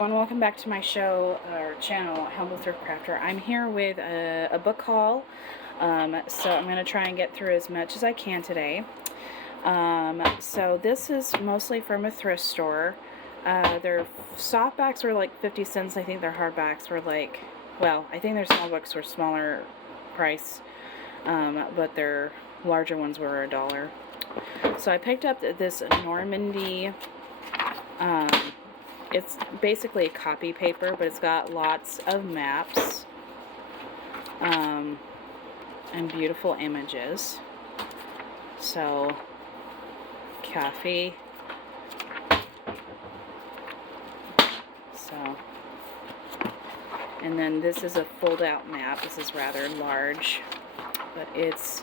And welcome back to my show or channel, Humble Thrift Crafter. I'm here with a book haul, so I'm going to try and get through as much as I can today. So this is mostly from a thrift store. Their softbacks were like 50 cents. I think their hardbacks were like, well, I think their small books were smaller price, but their larger ones were $1. So I picked up this Normandy. It's basically a copy paper, but it's got lots of maps and beautiful images. So, coffee. So, and then this is a fold-out map. This is rather large, but it's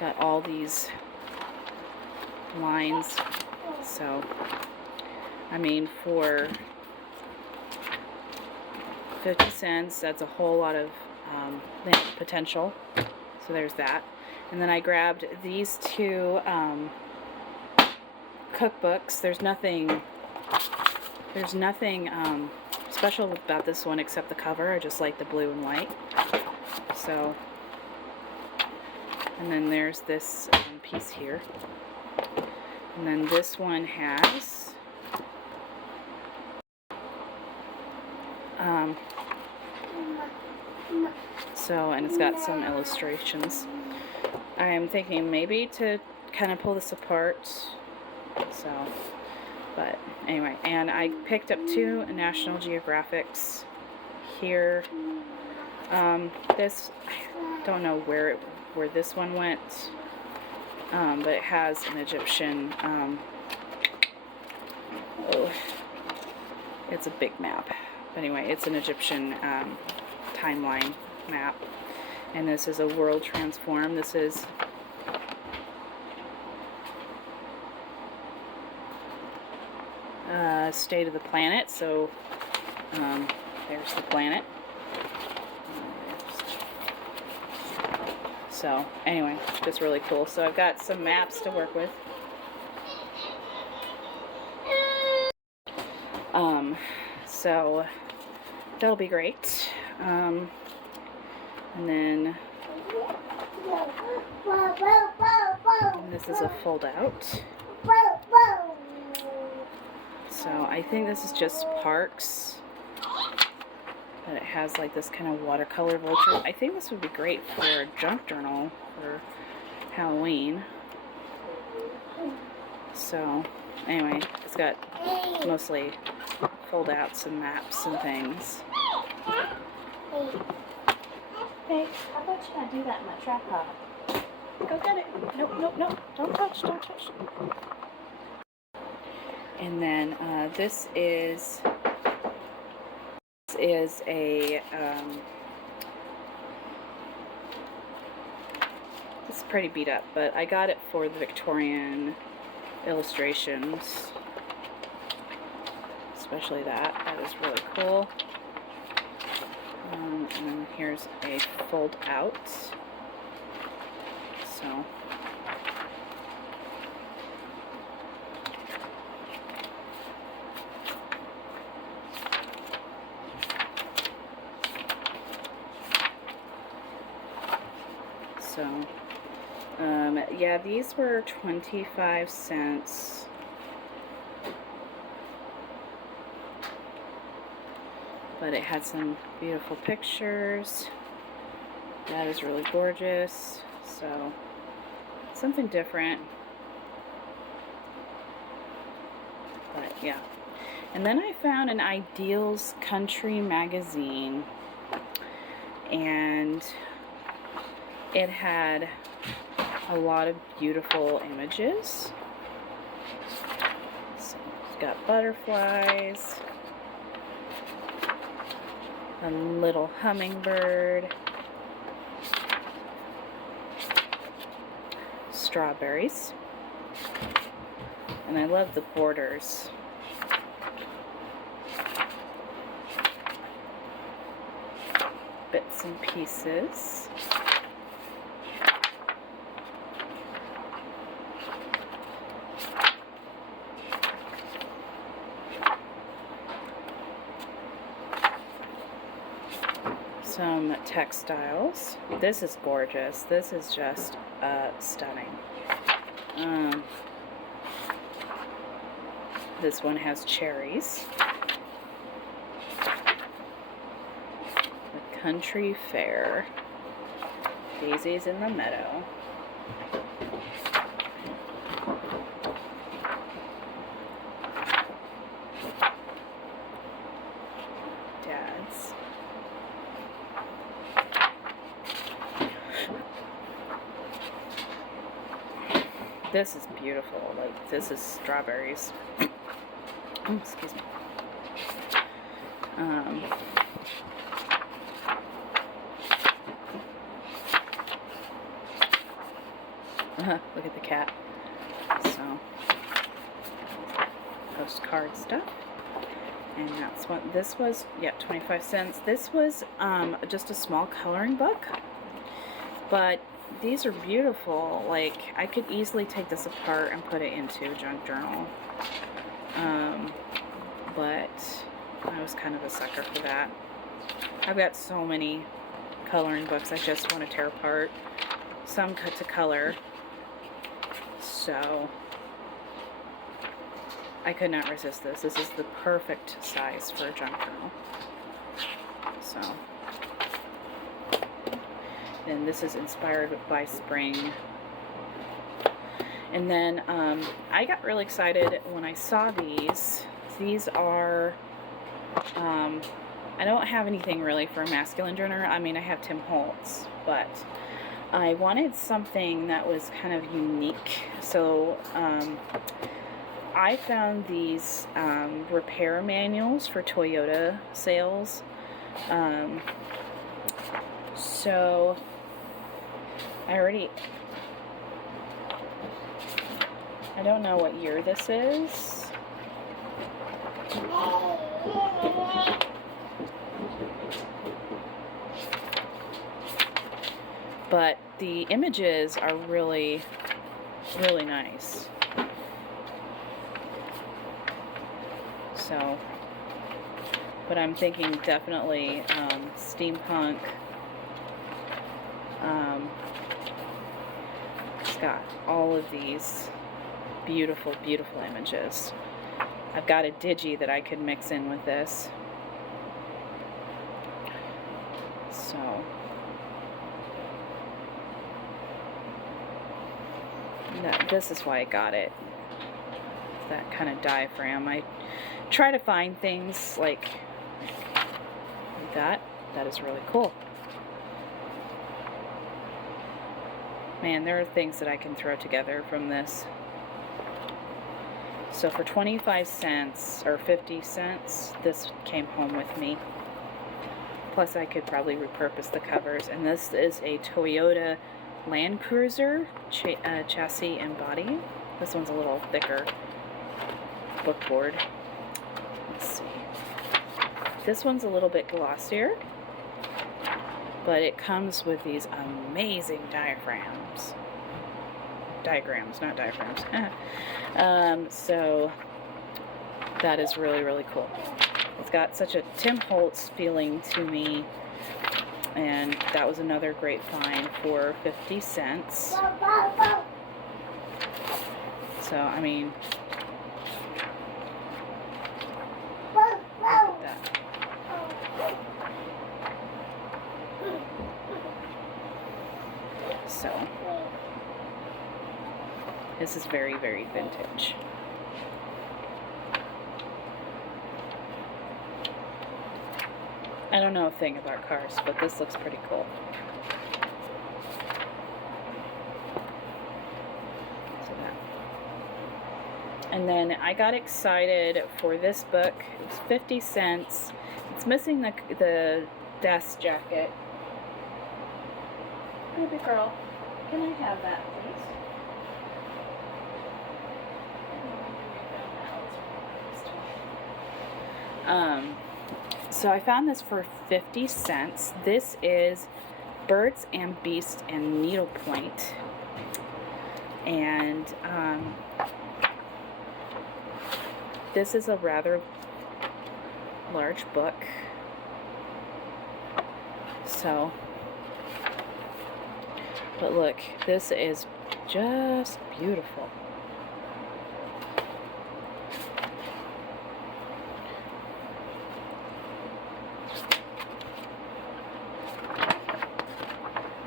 got all these lines. So I mean, for 50 cents, that's a whole lot of potential. So there's that. And then I grabbed these two cookbooks. There's nothing special about this one except the cover. I just like the blue and white. So, and then there's this piece here. And then this one has and it's got some illustrations. I am thinking maybe to kind of pull this apart. So, but anyway, and I picked up two National Geographics here. This, I don't know where this one went. But it has an Egyptian, it's a big map. But anyway, it's an Egyptian timeline map. And this is a world transform. This is state of the planet. So there's the planet. So anyway, just really cool. So I've got some maps to work with. So that'll be great. And then this is a fold out. So I think this is just parks. But it has like this kind of watercolor vulture. I think this would be great for a junk journal for Halloween. So anyway, it's got mostly fold outs and maps and things. Hey, how about you not do that in my tripod? Go get it. Nope, nope, nope. Don't touch, don't touch. And then this is a it's pretty beat up, but I got it for the Victorian illustrations, especially that is really cool. And then here's a fold out. So yeah, these were 25 cents. But it had some beautiful pictures. That is really gorgeous. So, something different. But yeah. And then I found an Ideals Country magazine. And it had a lot of beautiful images. So it's got butterflies, a little hummingbird, strawberries, and I love the borders. Bits and pieces. some textiles. This is gorgeous. This is just stunning. This one has cherries. The Country Fair. Daisies in the meadow. Dad's. This is beautiful. Like, this is strawberries. Oh, excuse me. Look at the cat. So, postcard stuff. And that's what this was. Yeah, 25 cents. This was just a small coloring book. But these are beautiful. Like, I could easily take this apart and put it into a junk journal. But I was kind of a sucker for that. I've got so many coloring books I just want to tear apart. Some cut to color. So I could not resist this. This is the perfect size for a junk journal. So, and this is inspired by spring. And then I got really excited when I saw these. These are, I don't have anything really for a masculine journal. I mean, I have Tim Holtz, but I wanted something that was kind of unique. So I found these repair manuals for Toyota sales. So I don't know what year this is. But the images are really, really nice. So, but I'm thinking definitely steampunk. It's got all of these beautiful, beautiful images. I've got a digi that I could mix in with this. So, this is why I got it. That kind of diaphragm. I try to find things like that. That is really cool. Man, there are things that I can throw together from this. So for 25 cents or 50 cents, this came home with me. Plus I could probably repurpose the covers. And this is a Toyota Land Cruiser chassis and body. This one's a little thicker book board. Let's see. This one's a little bit glossier, but it comes with these amazing diagrams, not diaphragms. So that is really, really cool. It's got such a Tim Holtz feeling to me, and that was another great find for 50 cents. So, I mean, look at that. So, this is very, very vintage. I don't know a thing about cars, but this looks pretty cool. So that. And then I got excited for this book. It was 50 cents. It's missing the desk jacket. Baby girl, can I have that, please? So I found this for 50 cents. This is Birds and Beasts and Needlepoint. And this is a rather large book. So, but look, this is just beautiful.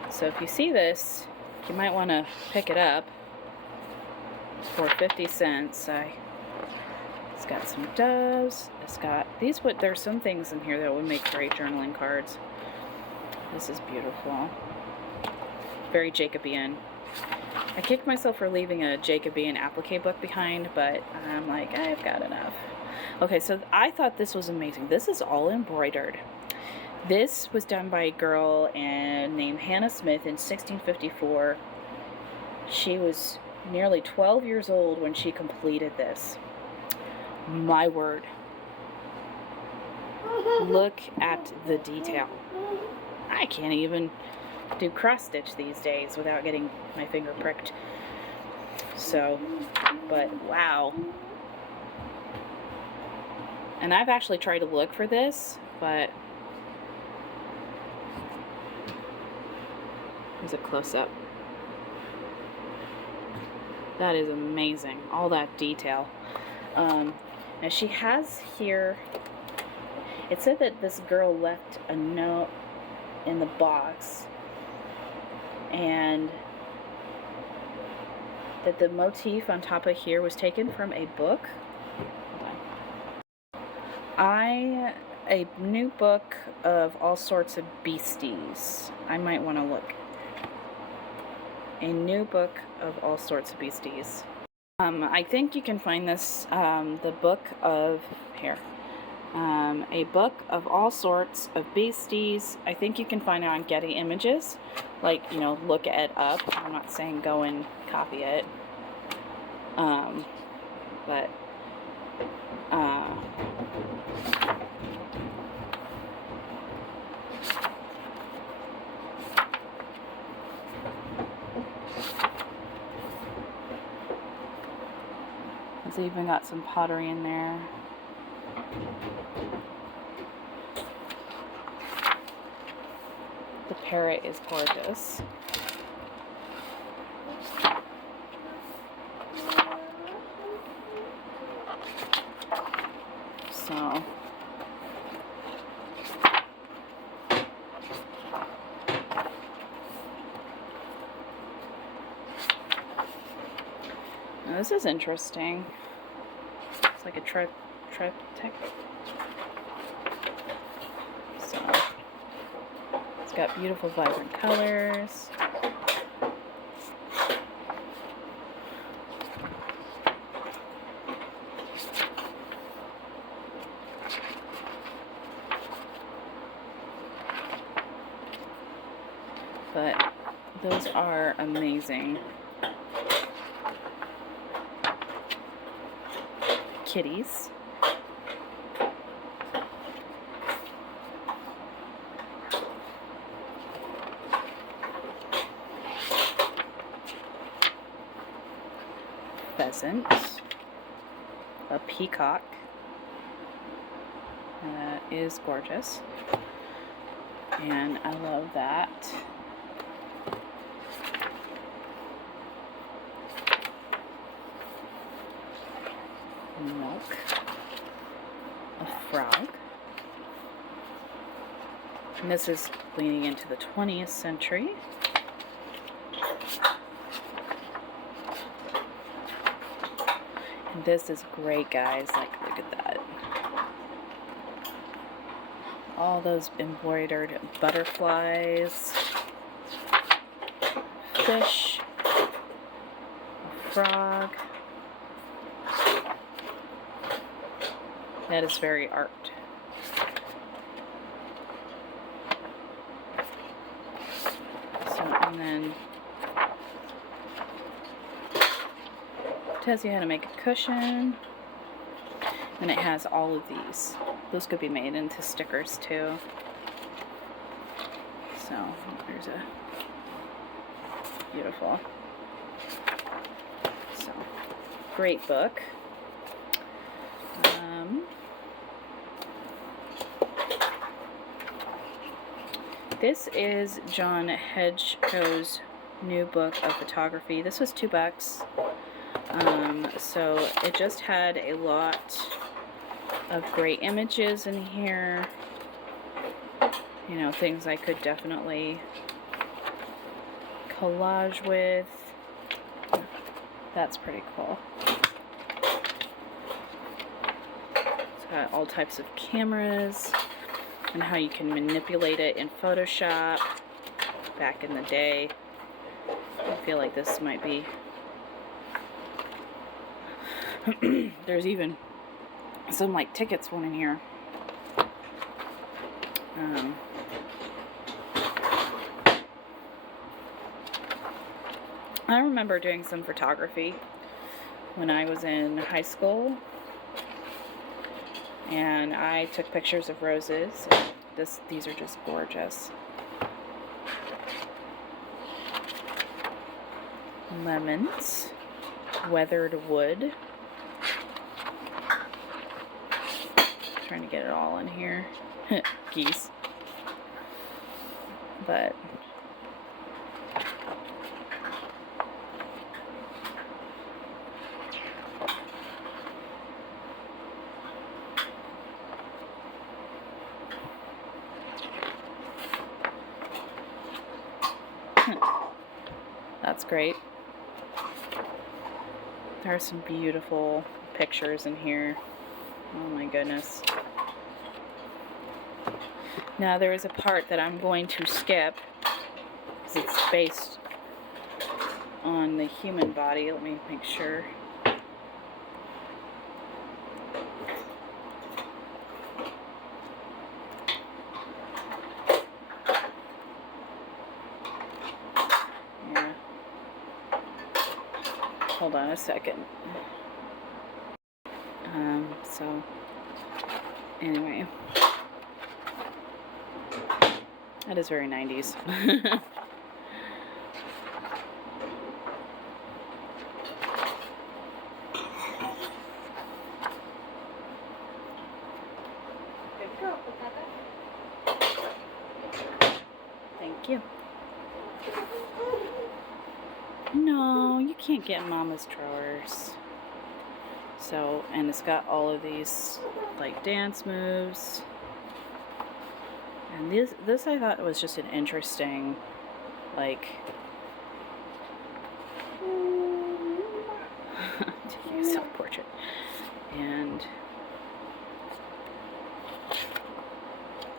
So if you see this, you might want to pick it up for 50 cents. It's got some doves. It's got these. There's some things in here that would make great journaling cards. This is beautiful. Very Jacobean. I kicked myself for leaving a Jacobean applique book behind, but I'm like, I've got enough. Okay, so I thought this was amazing. This is all embroidered. This was done by a girl named Hannah Smith in 1654. She was nearly 12 years old when she completed this. My word. Look at the detail. I can't even do cross stitch these days without getting my finger pricked. So, but wow. And I've actually tried to look for this, but here's a close-up. That is amazing. All that detail. Now she has here, it said that this girl left a note in the box and that the motif on top of here was taken from a book. A new book of all sorts of beasties. I might want to look. A new book of all sorts of beasties. I think you can find this, the book of, here, a book of all sorts of beasties. I think you can find it on Getty Images. Like, you know, look it up. I'm not saying go and copy it. But, it's even got some pottery in there. The parrot is gorgeous. So, now this is interesting. It's like a triptych. So, it's got beautiful, vibrant colors. But those are amazing. Kitties. Pheasant. A peacock. That is gorgeous. And I love that. Milk, a frog, and this is leaning into the 20th century. And this is great, guys. Like, look at that. All those embroidered butterflies, fish, a frog. That is very art. So, and then it tells you how to make a cushion. And it has all of these. Those could be made into stickers too. So, there's a beautiful. So, great book. This is John Hedgecoe's new book of photography. This was $2. So it just had a lot of great images in here. You know, things I could definitely collage with. That's pretty cool. It's got all types of cameras and how you can manipulate it in Photoshop back in the day. I feel like this might be... There's even some like tickets one in here. I remember doing some photography when I was in high school, and I took pictures of roses. These are just gorgeous. Lemons, weathered wood. Trying to get it all in here. Geese. But that's great. There are some beautiful pictures in here. Oh my goodness. Now there is a part that I'm going to skip because it's based on the human body. Let me make sure. Yeah. Hold on a second. So anyway, that is very 90s. Thank you. No, you can't get Mama's drawers. So, and it's got all of these like dance moves. And this I thought was just an interesting, like, taking a self-portrait. And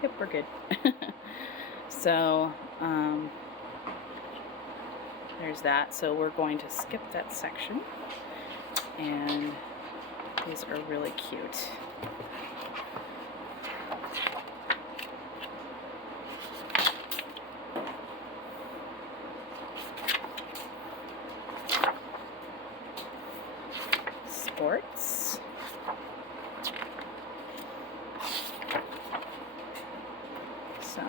yep, we're good. So, there's that. So we're going to skip that section. And these are really cute. Sports. So,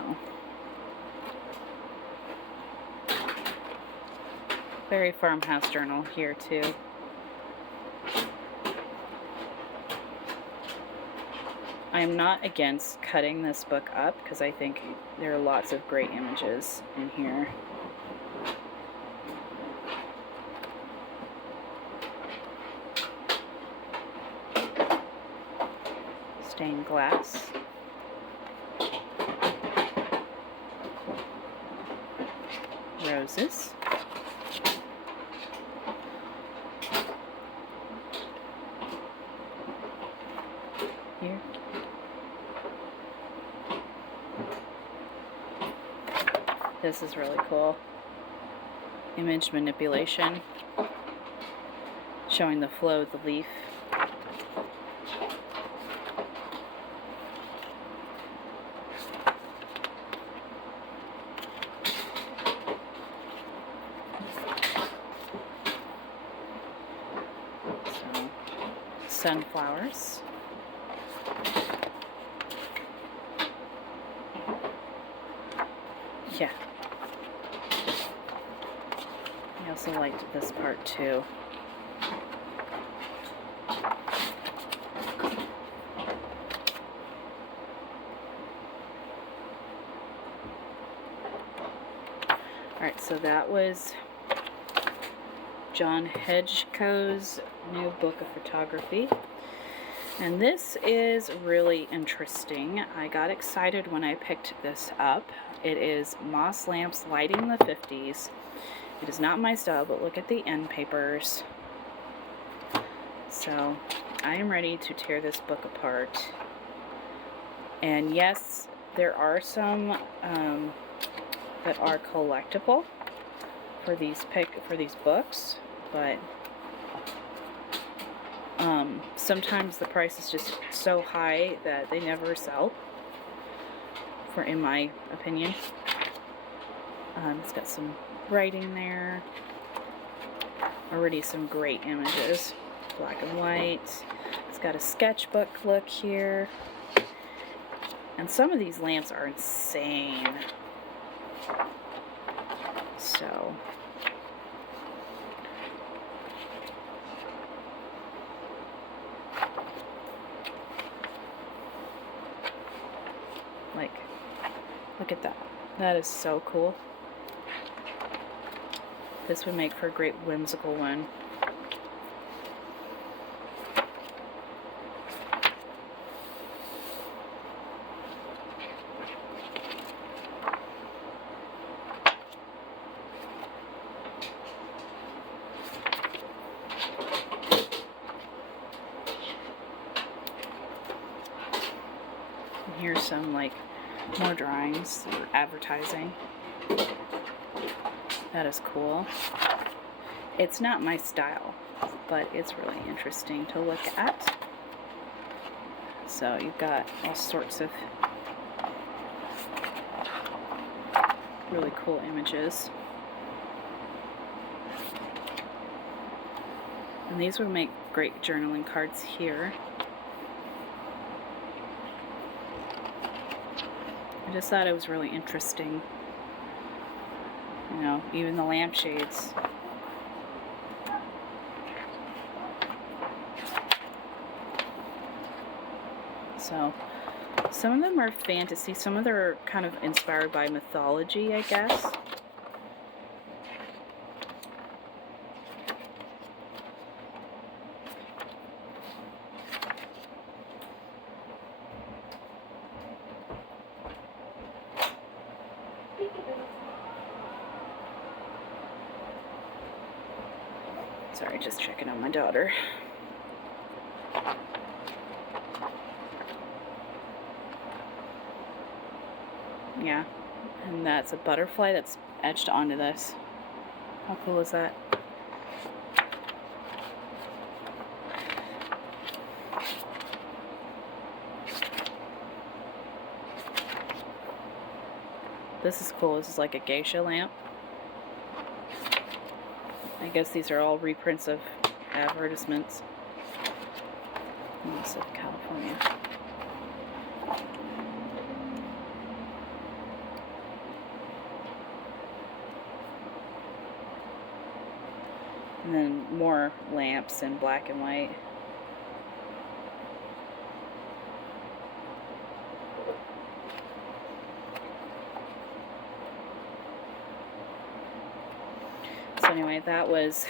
very farmhouse journal here too. I am not against cutting this book up because I think there are lots of great images in here. Stained glass. Roses. Here. This is really cool. Image manipulation. Showing the flow of the leaf. So, sunflowers. Yeah. I also liked this part too. So that was John Hedgecoe's new book of photography. And this is really interesting. I got excited when I picked this up. It is Moss Lamps Lighting the 50s. It is not my style, but look at the end papers. So I am ready to tear this book apart. And yes, there are some that are collectible for these books, but sometimes the price is just so high that they never sell, in my opinion. It's got some writing there. Already some great images. Black and white. It's got a sketchbook look here. And some of these lamps are insane. So like, look at that. That is so cool. This would make for a great whimsical one. And here's some like more drawings or advertising. That is cool. It's not my style, but it's really interesting to look at. So you've got all sorts of really cool images. And these would make great journaling cards here. I just thought it was really interesting. You know, even the lampshades. So, some of them are fantasy, some of them are kind of inspired by mythology, I guess. Sorry, just checking on my daughter. Yeah, and that's a butterfly that's etched onto this. How cool is that? This is cool. This is like a geisha lamp. I guess these are all reprints of advertisements. This is California. And then more lamps in black and white. So anyway, that was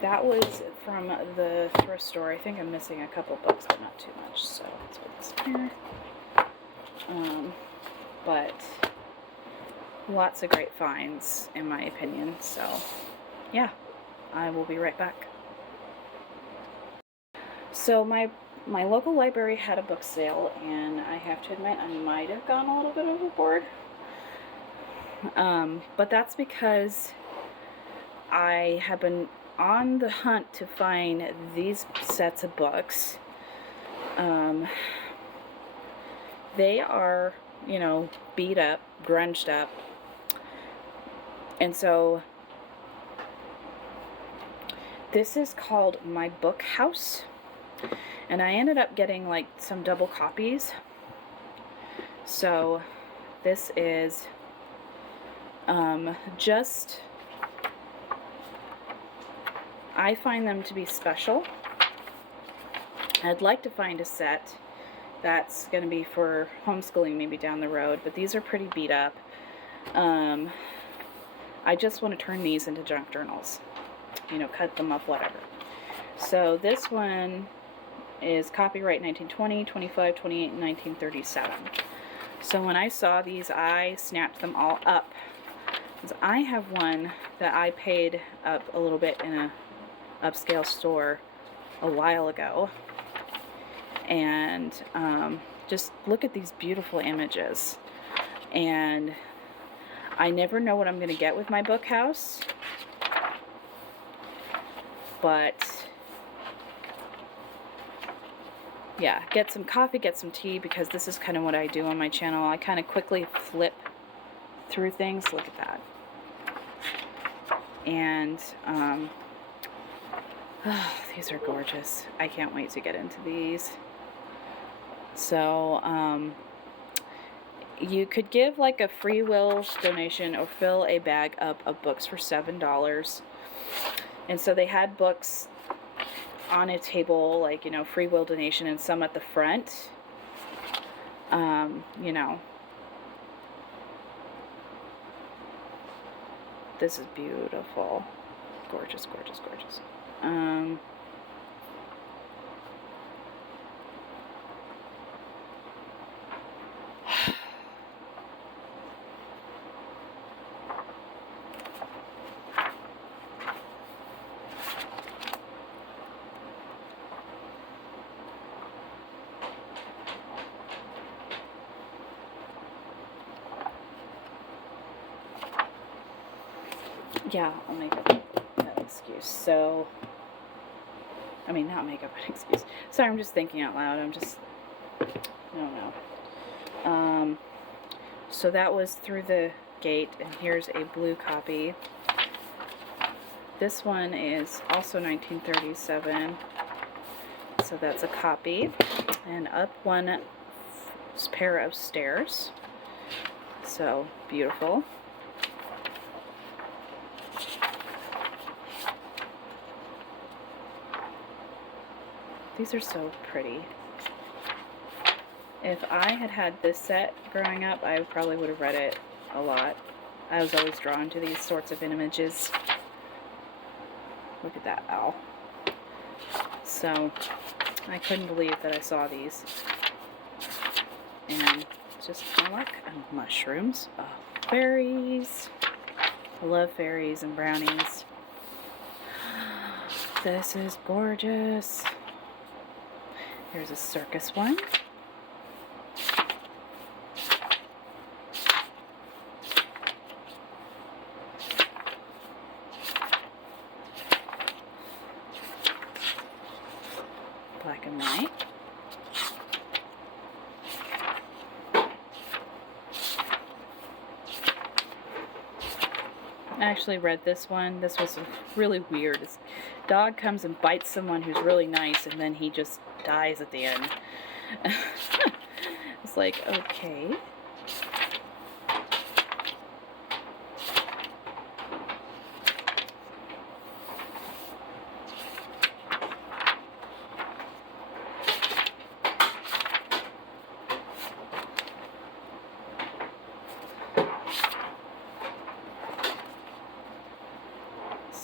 that was from the thrift store. I think I'm missing a couple books, but not too much. So let's put this here. But lots of great finds, in my opinion. So yeah, I will be right back. So my local library had a book sale, and I have to admit I might have gone a little bit overboard. But that's because I have been on the hunt to find these sets of books. They are, you know, beat up, grunged up. And so this is called My Book House. And I ended up getting like some double copies. So this is just, I find them to be special. I'd like to find a set that's going to be for homeschooling maybe down the road, but these are pretty beat up. I just want to turn these into junk journals, you know, cut them up, whatever. So this one is copyright 1920, 25, 28, and 1937. So when I saw these, I snapped them all up. I have one that I paid up a little bit in a upscale store a while ago. And just look at these beautiful images. And I never know what I'm going to get with my book house. But yeah, get some coffee, get some tea, because this is kind of what I do on my channel. I kind of quickly flip through things. Look at that. And oh, these are gorgeous. I can't wait to get into these. So you could give like a free will donation or fill a bag up of books for $7. And so they had books on a table, like, you know, free will donation, and some at the front. You know, this is beautiful. Gorgeous, gorgeous, gorgeous. Yeah, I'll make up that excuse. So, I mean, not make up an excuse. Sorry, I'm just thinking out loud. I don't know. So that was Through the Gate, and here's a blue copy. This one is also 1937, so that's a copy. And up one pair of stairs. So beautiful. These are so pretty. If I had had this set growing up, I probably would have read it a lot. I was always drawn to these sorts of images. Look at that owl. So, I couldn't believe that I saw these. And just my luck. And mushrooms. Oh, fairies. I love fairies and brownies. This is gorgeous. Here's a circus one. Black and white. I actually read this one. This was really weird. This dog comes and bites someone who's really nice, and then he just dies at the end. It's like, okay.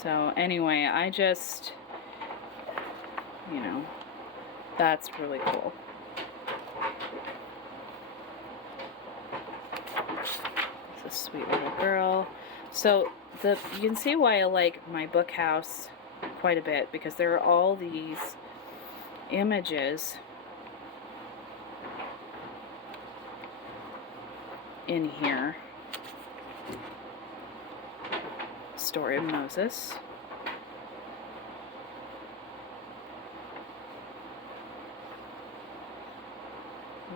So anyway, I just, you know, that's really cool. It's a sweet little girl. So you can see why I like my book house quite a bit, because there are all these images in here. Story of Moses.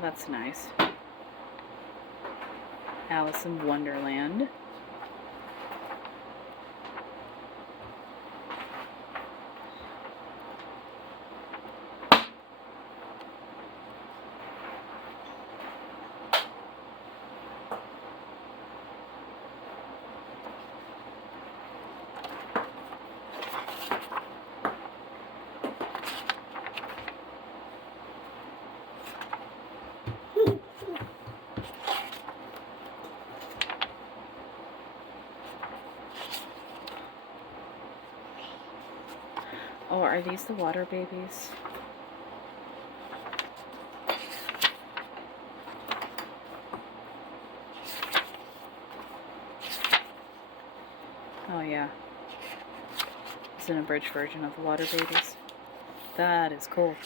That's nice. Alice in Wonderland. Oh, are these the water babies? Oh yeah. It's an abridged version of the water babies. That is cool.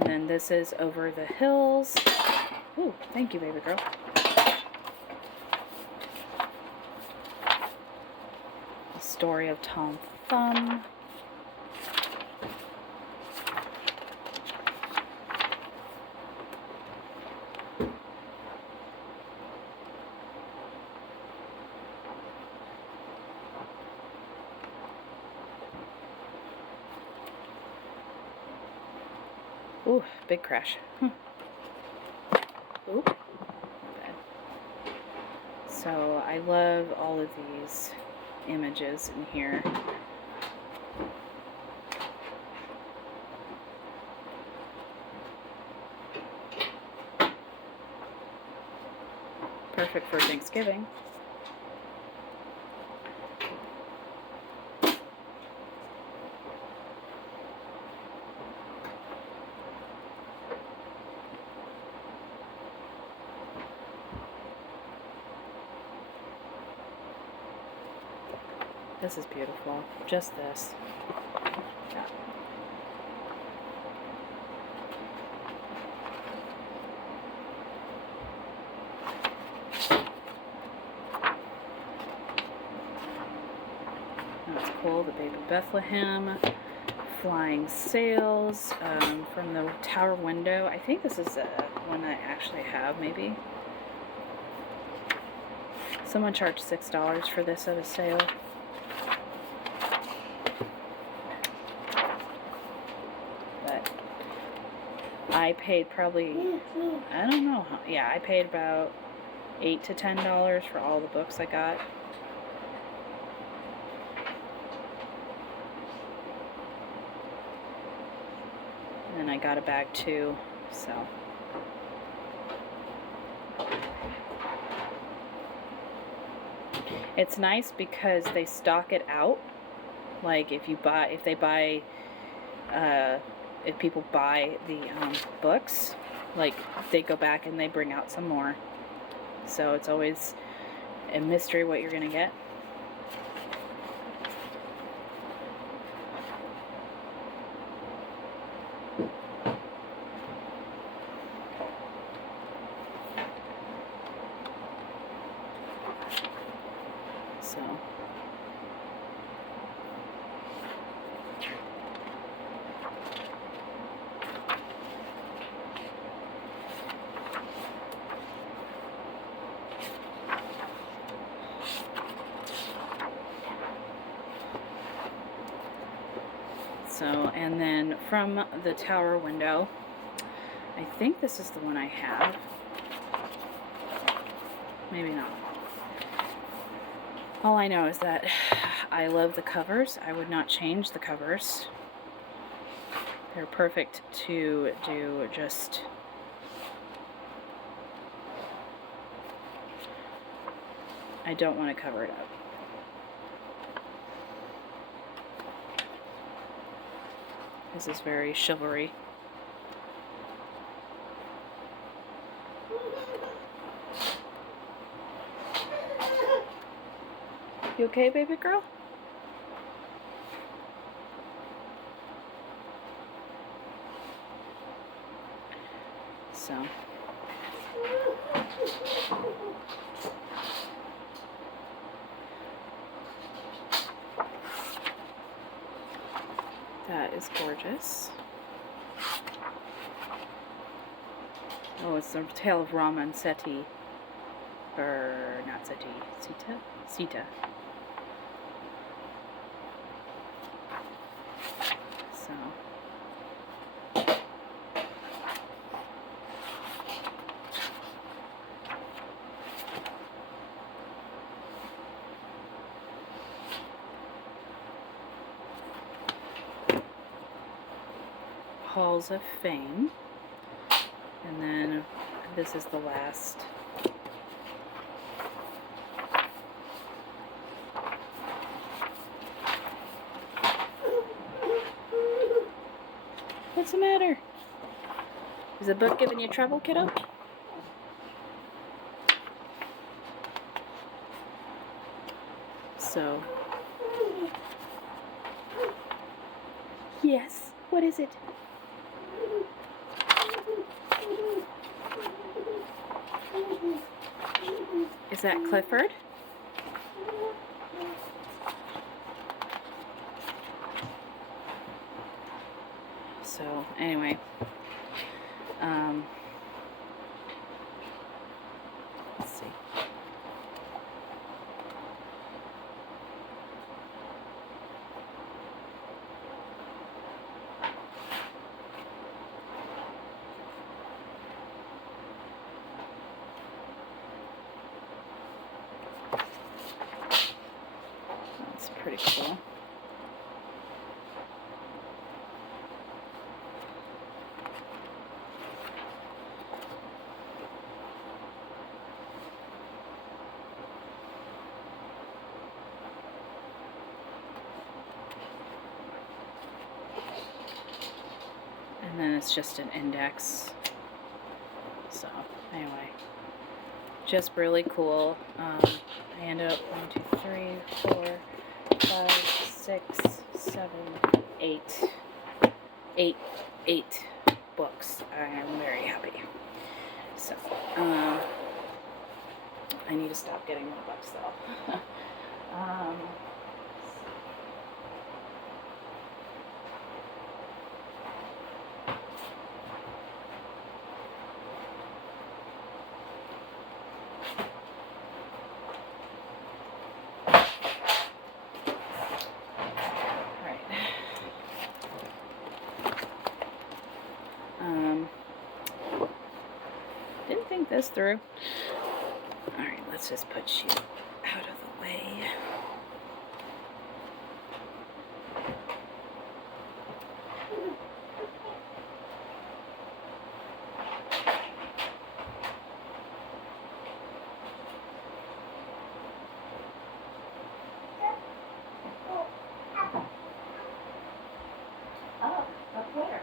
And then this is Over the Hills. Ooh, thank you, baby girl. The Story of Tom Thumb. Ooh, big crash. Ooh, not bad. So I love all of these images in here. Perfect for Thanksgiving. This is beautiful. Just this. Yeah. That's cool. The Baby Bethlehem. Flying Sails from the tower window. I think this is one I actually have, maybe. Someone charged $6 for this at a sale. But I paid probably, I don't know, yeah, I paid about $8 to $10 for all the books I got. And I got a bag too, so. It's nice because they stock it out. Like if people buy the books, like they go back and they bring out some more. So it's always a mystery what you're gonna get. So, and then from the tower window, I think this is the one I have. Maybe not. All I know is that I love the covers. I would not change the covers. They're perfect to do just I don't want to cover it up. This is very chivalry. You okay, baby girl? So. That is gorgeous. Oh, it's the Tale of Rama and Seti. Or not Seti, Sita. So. Halls of Fame. And then this is the last. What's the matter? Is the book giving you trouble, kiddo? So, yes, what is it? Is that Clifford? So, anyway, let's see. That's pretty cool. And then it's just an index. So, anyway, just really cool. I end up 1, 2, 3, 4, 5, 6, 7, 8. 8 books. I am very happy. So, I need to stop getting more books though. Didn't think this through. Alright, let's just put you out of the way. Oh, up where?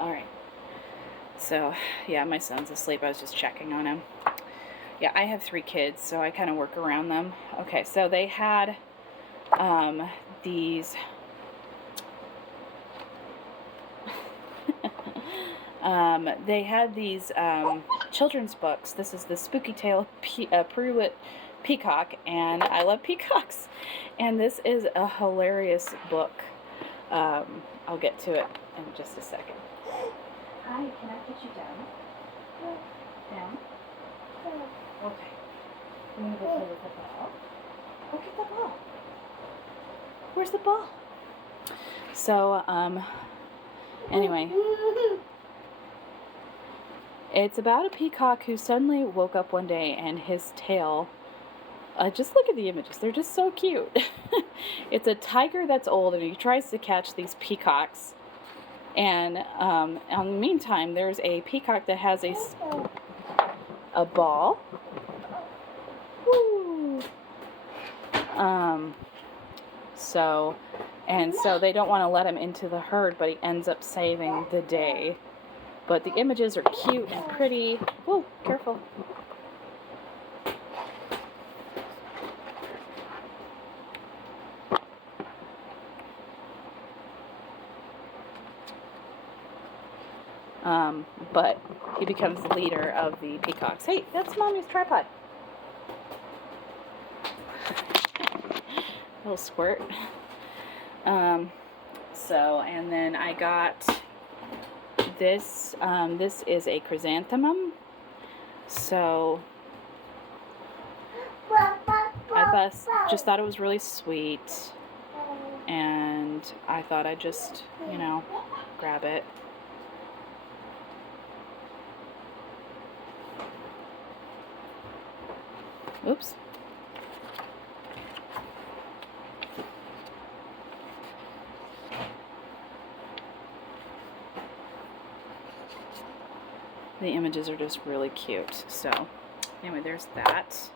Alright. So, yeah, my son's asleep. I was just checking on him. Yeah, I have 3 kids, so I kind of work around them. Okay, so they had these children's books. This is the Spooky Tale Peruwit Peacock, and I love peacocks. And this is a hilarious book. I'll get to it in just a second. Hi, can I put you down? Down? Okay. I'm going to go play with the ball. Go get the ball. Where's the ball? So, anyway. It's about a peacock who suddenly woke up one day and his tail, just look at the images, they're just so cute. It's a tiger that's old and he tries to catch these peacocks. And in the meantime, there's a peacock that has a ball. Woo! So they don't want to let him into the herd, but he ends up saving the day. But the images are cute and pretty. Whoa, careful. But he becomes the leader of the peacocks. Hey, that's Mommy's tripod. Little squirt. And then I got this. This is a chrysanthemum. So I just thought it was really sweet, and I thought I'd just, grab it. Oops. The images are just really cute. So, anyway, there's that.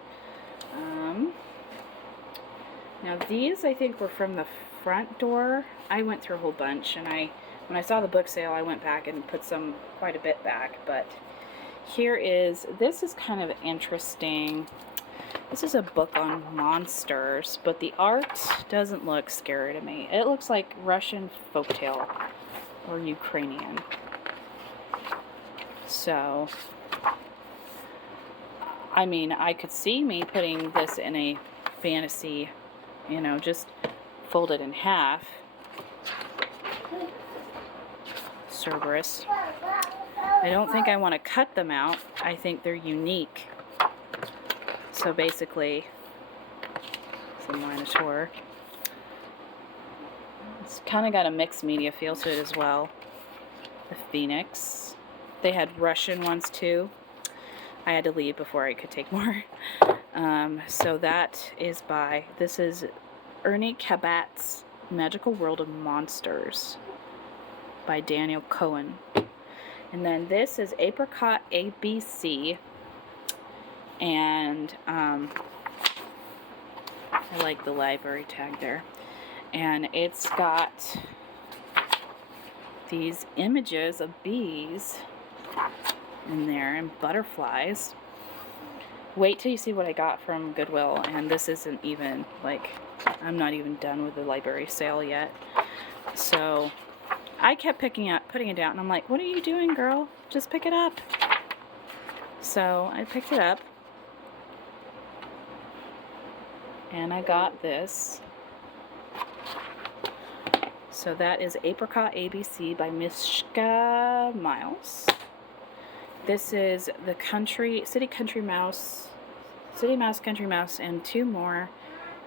Now these, I think, were from the front door. I went through a whole bunch, and when I saw the book sale, I went back and put quite a bit back. But this is kind of interesting. This is a book on monsters, but the art doesn't look scary to me. It looks like Russian folktale or Ukrainian. So, I mean, I could see me putting this in a fantasy, you know, just fold it in half. Cerberus. I don't think I want to cut them out. I think they're unique. So basically, it's a Minotaur. It's kind of got a mixed media feel to it as well. The Phoenix. They had Russian ones too. I had to leave before I could take more. So this is Ernie Cabot's Magical World of Monsters by Daniel Cohen. And then this is Apricot ABC. And I like the library tag there. And it's got these images of bees in there and butterflies. Wait till you see what I got from Goodwill, and this isn't even, like, I'm not even done with the library sale yet. So I kept putting it down, and I'm like, what are you doing, girl? Just pick it up. So I picked it up, and I got this. So that is Apricot ABC by Mishka Miles. This is the City Mouse, Country Mouse, and 2 more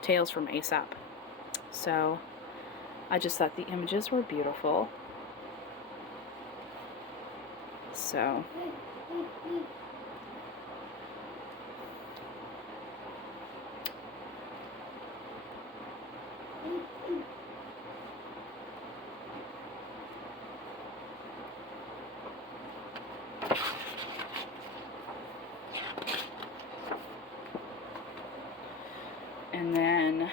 tales from Aesop. So I just thought the images were beautiful. So and then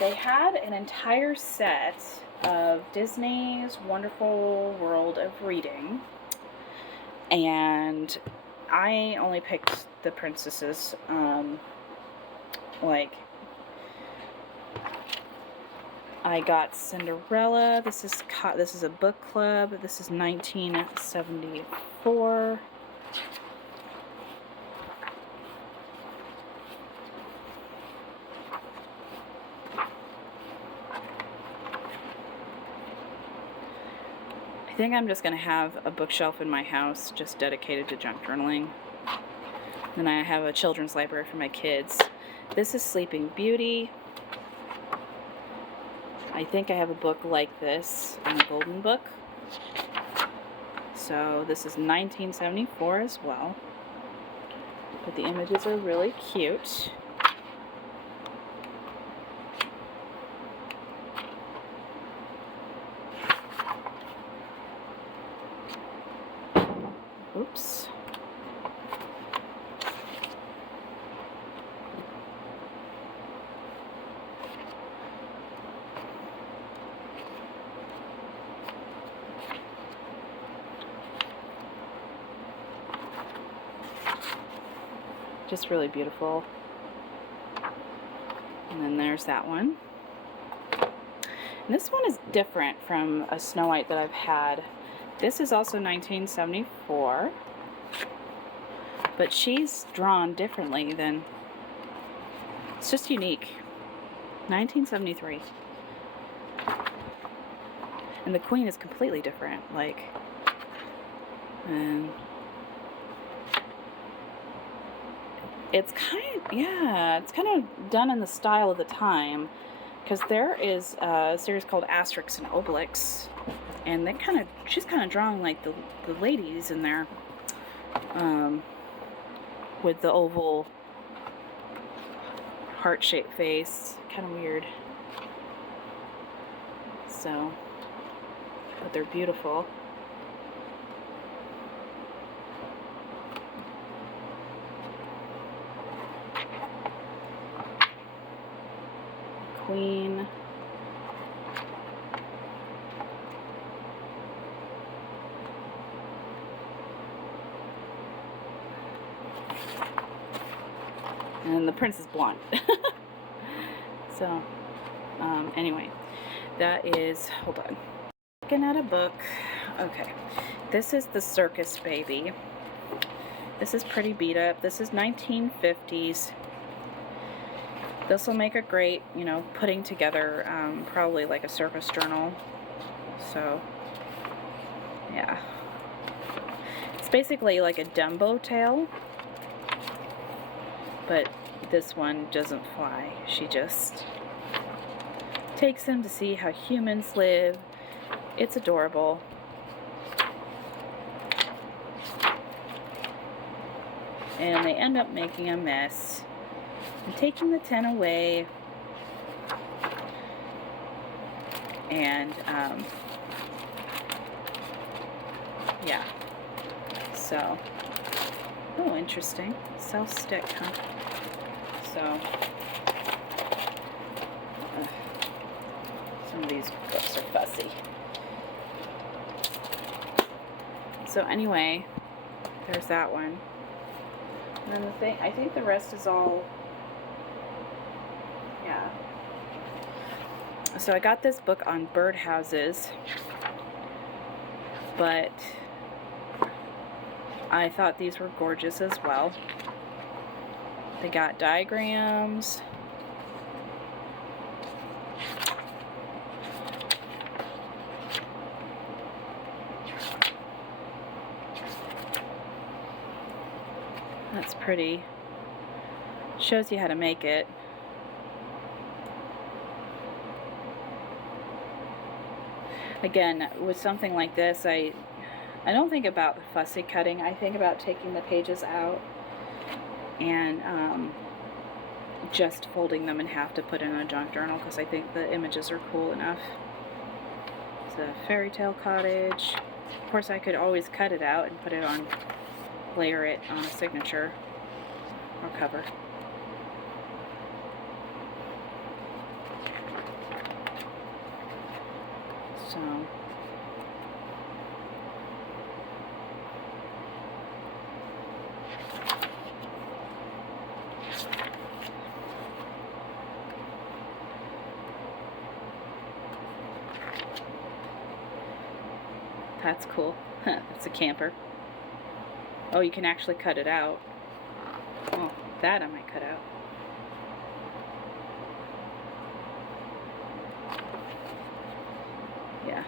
they had an entire set of Disney's Wonderful World of Reading, and I only picked the princesses. Like, I got Cinderella. This is a book club. This is 1974. I think I'm just going to have a bookshelf in my house just dedicated to junk journaling. Then I have a children's library for my kids. This is Sleeping Beauty. I think I have a book like this in the Golden Book. So this is 1974 as well. But the images are really cute. Oops. Just really beautiful. And then there's that one. And this one is different from a Snow White that I've had. This is also 1974, but she's drawn differently than, it's just unique. 1973. And the queen is completely different, like, and it's it's kind of done in the style of the time, because there is a series called Asterix and Obelix, and she's kind of drawing like the ladies in there. with the oval heart-shaped face. Kind of weird. So, but they're beautiful. Queen. And the prince is blonde. So, anyway, that is, hold on. Looking at a book. Okay, this is The Circus Baby. This is pretty beat up. This is 1950s. This will make a great, you know, putting together probably like a circus journal. So, yeah. It's basically like a Dumbo tale. But this one doesn't fly. She just takes him to see how humans live. It's adorable. And they end up making a mess and taking the tin away. And, yeah. So, oh, interesting. Self-stick, huh? So, some of these books are fussy. So anyway, there's that one. And then the thing, I think the rest is all, yeah. So I got this book on birdhouses, but I thought these were gorgeous as well. They got diagrams. That's pretty. Shows you how to make it. Again, with something like this, I don't think about the fussy cutting. I think about taking the pages out and just folding them in half to put in a junk journal, because I think the images are cool enough. It's a fairy tale cottage. Of course, I could always cut it out and put it on, layer it on a signature or cover. So, that's cool. It's a camper. Oh, you can actually cut it out. Oh, that I might cut out. Yeah.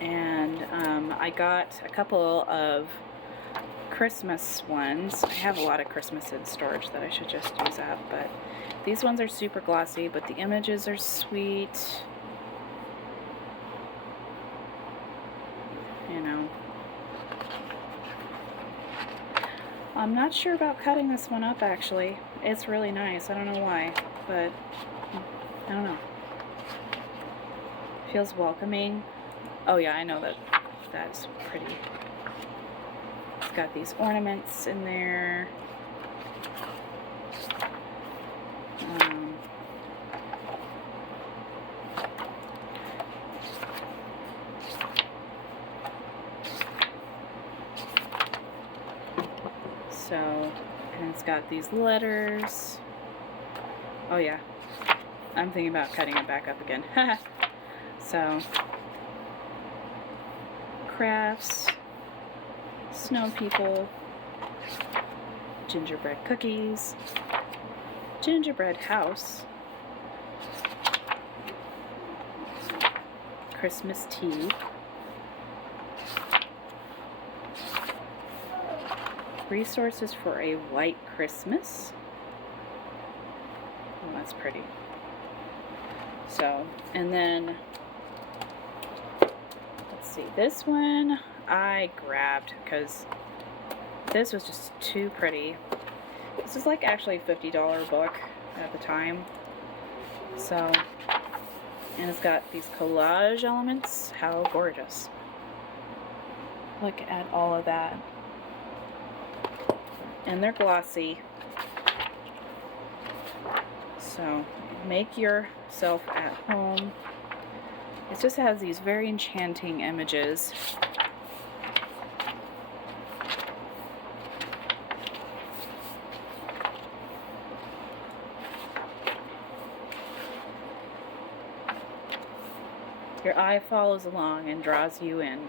And I got a couple of Christmas ones. I have a lot of Christmas in storage that I should just use up, but these ones are super glossy, but the images are sweet. You know. I'm not sure about cutting this one up, actually. It's really nice. I don't know why, but I don't know. Feels welcoming. Oh yeah, I know that that's pretty. It's got these ornaments in there. So, and it's got these letters. Oh yeah, I'm thinking about cutting it back up again. So, crafts, snow people, gingerbread cookies, gingerbread house, Christmas tea, resources for a white Christmas. Oh, that's pretty. So, and then, let's see, this one I grabbed because this was just too pretty. This is like actually a $50 book at the time. So, and it's got these collage elements. How gorgeous. Look at all of that. And they're glossy. So, make yourself at home. It just has these very enchanting images. Your eye follows along and draws you in.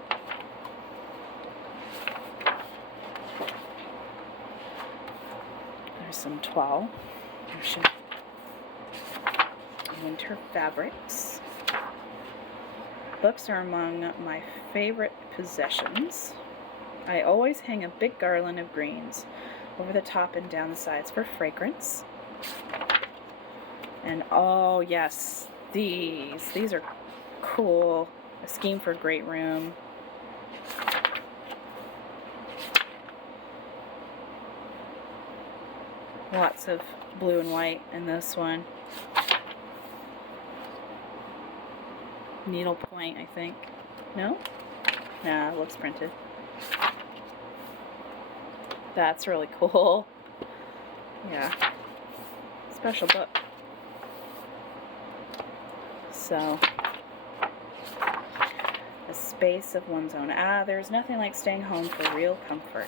There's some toile. There's some winter fabrics. Books are among my favorite possessions. I always hang a big garland of greens over the top and down the sides for fragrance. And oh yes, these are cool. A scheme for a great room. Lots of blue and white in this one. Needle point, I think. No? Nah, it looks printed. That's really cool. Yeah. Special book. So, a space of one's own. Ah, there's nothing like staying home for real comfort.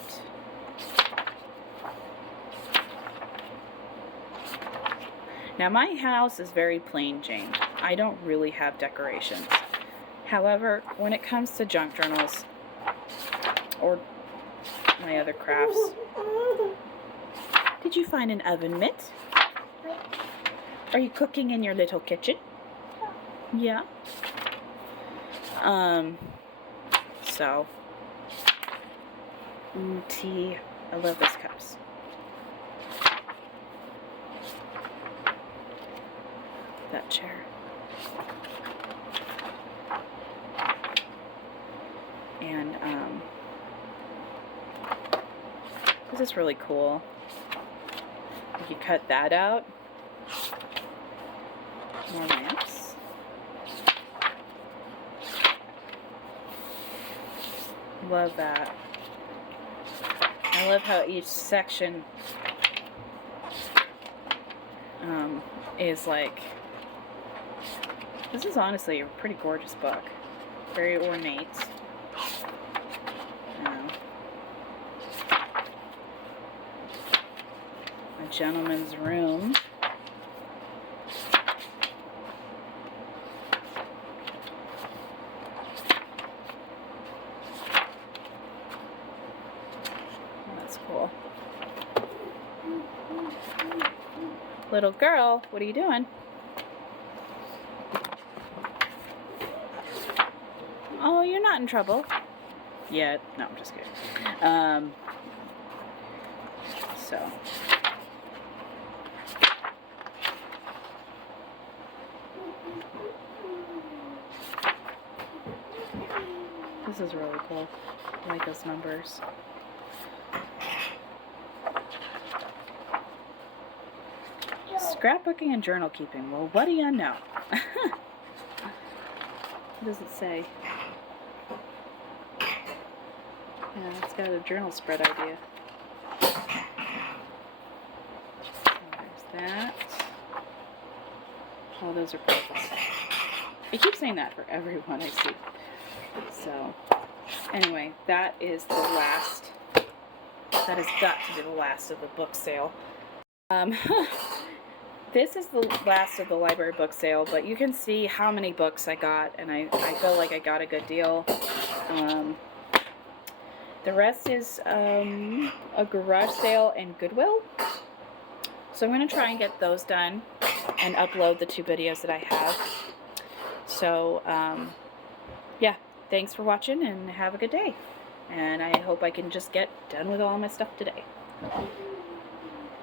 Now my house is very plain Jane. I don't really have decorations. However, when it comes to junk journals or my other crafts, did you find an oven mitt? Are you cooking in your little kitchen? Yeah. So, ooh, tea. I love those cups. That chair. And, this is really cool. You cut that out. More lamps. Love that. I love how each section is like, this is honestly a pretty gorgeous book. Very ornate. A gentleman's room. That's cool. Little girl, what are you doing? Oh, you're not in trouble yet. No, I'm just kidding. So. This is really cool. I like those numbers. Scrapbooking and journal keeping. Well, what do you know? What does it say? Yeah, it's got a journal spread idea. So there's that. Oh, those are perfect. I keep saying that for everyone I see. So, anyway, that is the last. That has got to be the last of the book sale. This is the last of the library book sale, but you can see how many books I got, and I feel like I got a good deal. The rest is a garage sale and Goodwill. So I'm going to try and get those done and upload the 2 videos that I have. So, yeah, thanks for watching and have a good day. And I hope I can just get done with all my stuff today.